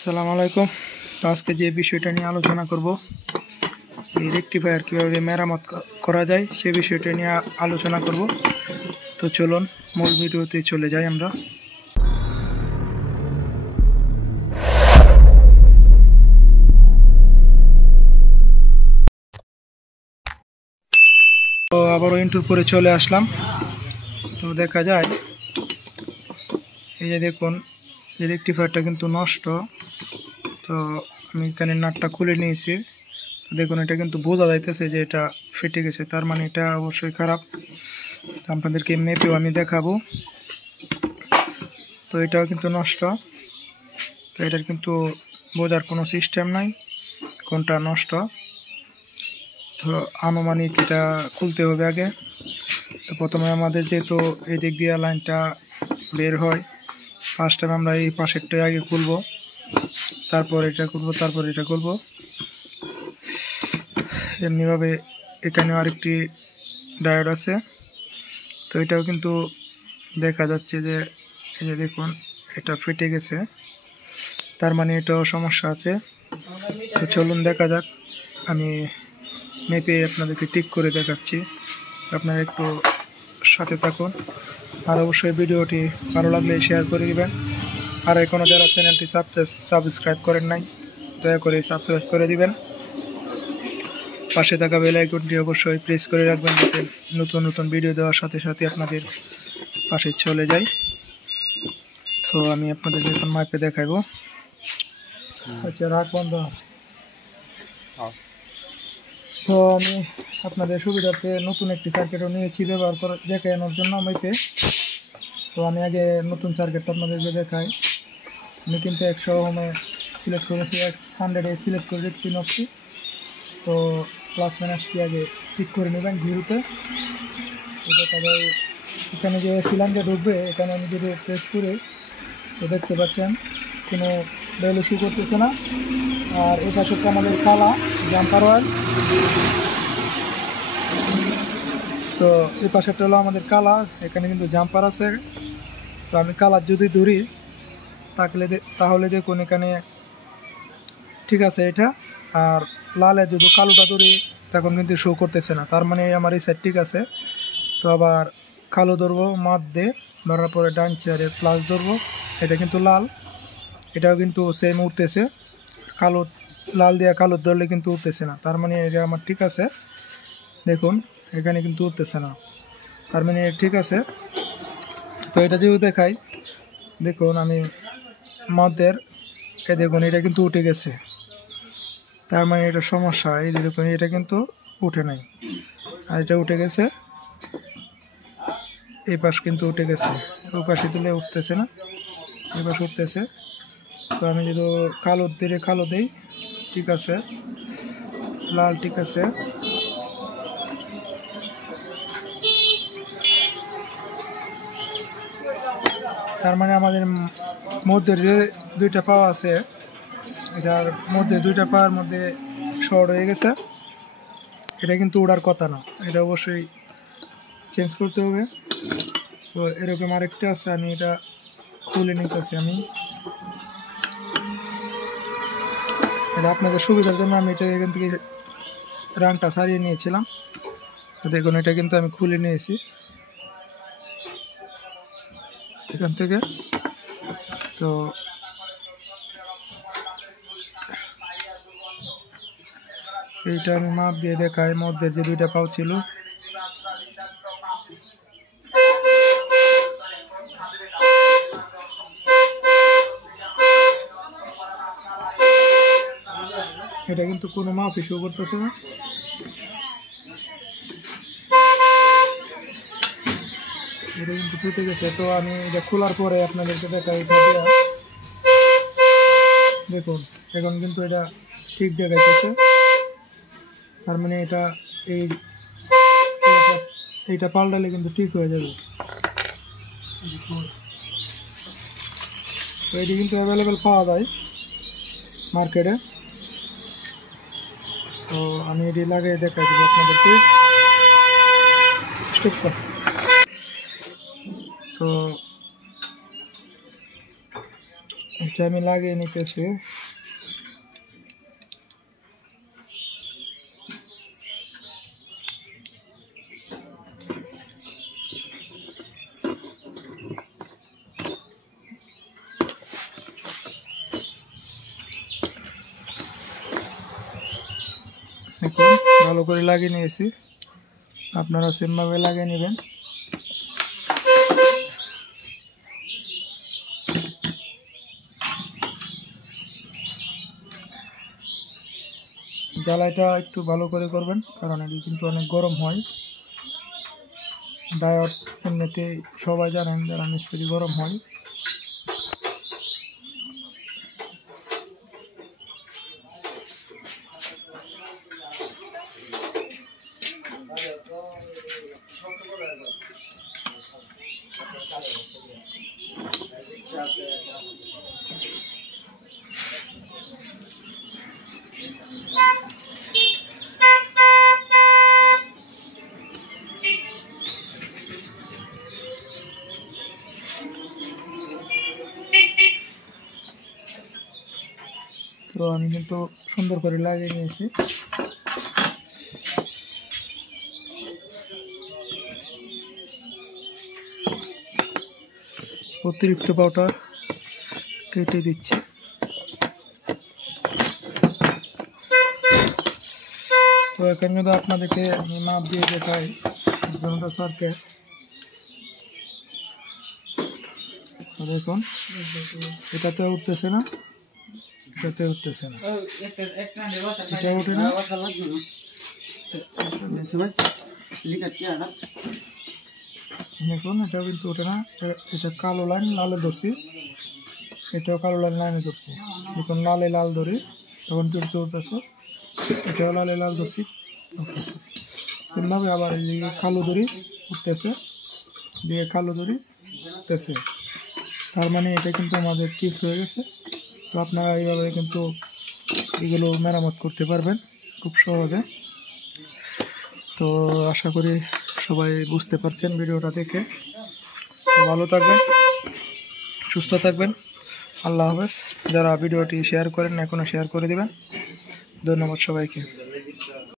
আসসালামু আলাইকুম। তো আজকে যে বিষয়টা নিয়ে আলোচনা করব, এই রেকটিফায়ার কীভাবে মেরামত করা যায় সে বিষয়টা নিয়ে আলোচনা করব। তো চলুন মূল ভিডিওতে চলে যাই আমরা। তো আবারও ইন্টুর পরে চলে আসলাম। তো দেখা যায় এই যে দেখুন, এই রেকটিফায়ারটা কিন্তু নষ্ট। তো আমি এখানে নাটটা খুলে নিয়েছি। দেখুন, এটা কিন্তু বোঝা যাইতেছে যে এটা ফেটে গেছে, তার মানে এটা অবশ্যই খারাপ। আপনাদেরকে মেপেও আমি দেখাবো। তো এটাও কিন্তু নষ্ট। তো এটার কিন্তু বোঝার কোনো সিস্টেম নাই কোনটা নষ্ট। তো আনুমানিক এটা খুলতে হবে আগে। তো প্রথমে আমাদের যেহেতু এই দিক দিয়ে লাইনটা বের হয়, ফার্স্ট টাইম আমরা এই পাশেরটাই আগে খুলবো, তারপর এটা খুলবো, তারপর এটা খুলবো। এমনিভাবে এখানেও আরেকটি ডায়োড আছে। তো এটাও কিন্তু দেখা যাচ্ছে যে এই যে দেখুন, এটা ফেটে গেছে, তার মানে এটাও সমস্যা আছে। তো চলুন দেখা যাক, আমি মেপে আপনাদেরকে ঠিক করে দেখাচ্ছি। আপনারা একটু সাথে থাকুন, আর অবশ্যই ভিডিওটি ভালো লাগলে শেয়ার করে দিবেন। আর এখনও যারা চ্যানেলটি সাবস্ক্রাইব করেন নাই, দয়া করে সাবস্ক্রাইব করে দিবেন। পাশে থাকা বেল আইকনটি অবশ্যই প্রেস করে রাখবেন, যাতে নতুন নতুন ভিডিও দেওয়ার সাথে সাথে আপনাদের পাশে চলে যায়। তো আমি আপনাদের এখন মাপে দেখাইব। আচ্ছা, রাখ বন্ধ। তো আমি আপনাদের সুবিধার্থে নতুন একটি সার্কিটও নিয়েছি ব্যবহার করে দেখানোর জন্য মাপে। তো আমি আগে নতুন সার্কিটটা আপনাদেরকে দেখাই। আমি কিন্তু 100 ওহমে সিলেক্ট করেছি, 100 সিলেক্ট করে রেখেছি নকশি। তো প্লাস মাইনাসটি আগে ঠিক করে নেবেন জিরোতে। তো দেখা যায় এখানে যে সিলিন্ডার ঢুকবে, এখানে আমি যদি প্রেস করে, তো দেখতে পাচ্ছেন কোনো ভ্যালু শু করতেছে না। আর এই পাশেরটা আমাদের কালা জাম্পার ওয়ার। তো এই পাশেরটা হলো আমাদের কালা, এখানে কিন্তু জাম্পার আছে। তো আমি কালার যদি ধরি তাহলে দেখুন এখানে ঠিক আছে এটা। আর লালে যদি কালোটা ধরি তখন কিন্তু শো করতেছে না, তার মানে আমার এই সাইড ঠিক আছে। তো আবার কালো ধরবো, মাত দিয়ে ধরার পরে ডান চেয়ারে প্লাস ধরবো, এটা কিন্তু লাল, এটাও কিন্তু সেম উঠতেছে। কালো লাল দিয়ে কালো ধরলে কিন্তু উঠতেছে না, তার মানে এটা আমার ঠিক আছে। দেখুন এখানে কিন্তু উঠতেছে না, তার মানে ঠিক আছে। তো এটা যদি দেখাই, দেখুন আমি মদের দেখুন এটা কিন্তু উঠে গেছে, তার মানে এটা সমস্যা। এই যে দেখুন এটা কিন্তু উঠে নাই, আর এটা উঠে গেছে। এই পাশ কিন্তু উঠে গেছে, ওই পাশে দিলে উঠতেছে না, এই পাশে উঠতেছে। তো আমি যদি কালো দিলে কালো দিই, ঠিক আছে, লাল ঠিক আছে। তার মানে আমাদের মধ্যের যে দুইটা পাওয়া আছে, এটার মধ্যে দুইটা পাওয়ার মধ্যে শর্ট হয়ে গেছে। এটা কিন্তু ওড়ার কথা না, এটা অবশ্যই চেঞ্জ করতে হবে। তো এরকম আরেকটা আছে, আমি এটা খুলে নিতেছি। আমি এটা আপনাদের সুবিধার জন্য আমি এটা এখান থেকে রানটা সারিয়ে নিয়েছিলাম। তো দেখুন এটা কিন্তু আমি খুলে নিয়েছি এখান থেকে। তো এইটা আমি মাপ দিয়ে দেখাই, মধ্যে যে দুইটা পাও ছিল, এটা কিন্তু কোনো মাপই শো করতেছে না। এটা কিন্তু ফুটে গেছে। তো আমি এটা খোলার পরে আপনাদেরকে দেখাই, দেখুন এখন কিন্তু এটা ঠিক দেখাইতেছে। তার মানে এটা এইটা পাল্টালে কিন্তু ঠিক হয়ে যাবে। তো এটি কিন্তু অ্যাভেলেবেল পাওয়া যায় মার্কেটে। তো আমি এটি লাগিয়ে দেখাই দেবো আপনাদেরকে। স্টপ কর। তো এটা আমি লাগিয়ে নিতেছি। দেখুন ভালো করে লাগিয়ে নিয়েছি, আপনারা সেমভাবে লাগিয়ে নেবেন। জ্বালাইটা একটু ভালো করে করবেন, কারণ এটি কিন্তু অনেক গরম হয়। ডায়োড এমনিতে সবাই জানেন যারা মিস্ত্রি, গরম হয়। তো আমি কিন্তু সুন্দর করে লাগিয়ে নিয়েছি। অতিরিক্ত পাউডার কেটে দিচ্ছি। তো এখানে যদি আপনাদেরকে আমি মাপ দিয়ে দেখাই, সার্কেট দেখুন, এটাতে উঠতেছে না, এটাতে উঠতেছে না, এটা উঠে না। দেখুন এটা কিন্তু ওঠে না, এটা কালো লাইন লালে ধরছি, এটাও কালো লাইন লাইনে ধরছি। দেখুন লালে লাল ধরি তখন কিন্তু উঠতেছে, এটাও লালে লাল ধরছি উঠতেছে। সেমভাবে আবার এদিকে কালো ধরি উঠতেছে, এদিকে কালো ধরি উঠতেছে। তার মানে এটা কিন্তু আমাদের ঠিক হয়ে গেছে। তো আপনারা এইভাবে কিন্তু এগুলো মেরামত করতে পারবেন খুব সহজে। তো আশা করি সবাই বুঝতে পারছেন ভিডিওটা দেখে। ভালো থাকবেন, সুস্থ থাকবেন, আল্লাহ হাফেজ। যারা ভিডিওটি শেয়ার করেন এখনও শেয়ার করে দিবেন। ধন্যবাদ সবাইকে।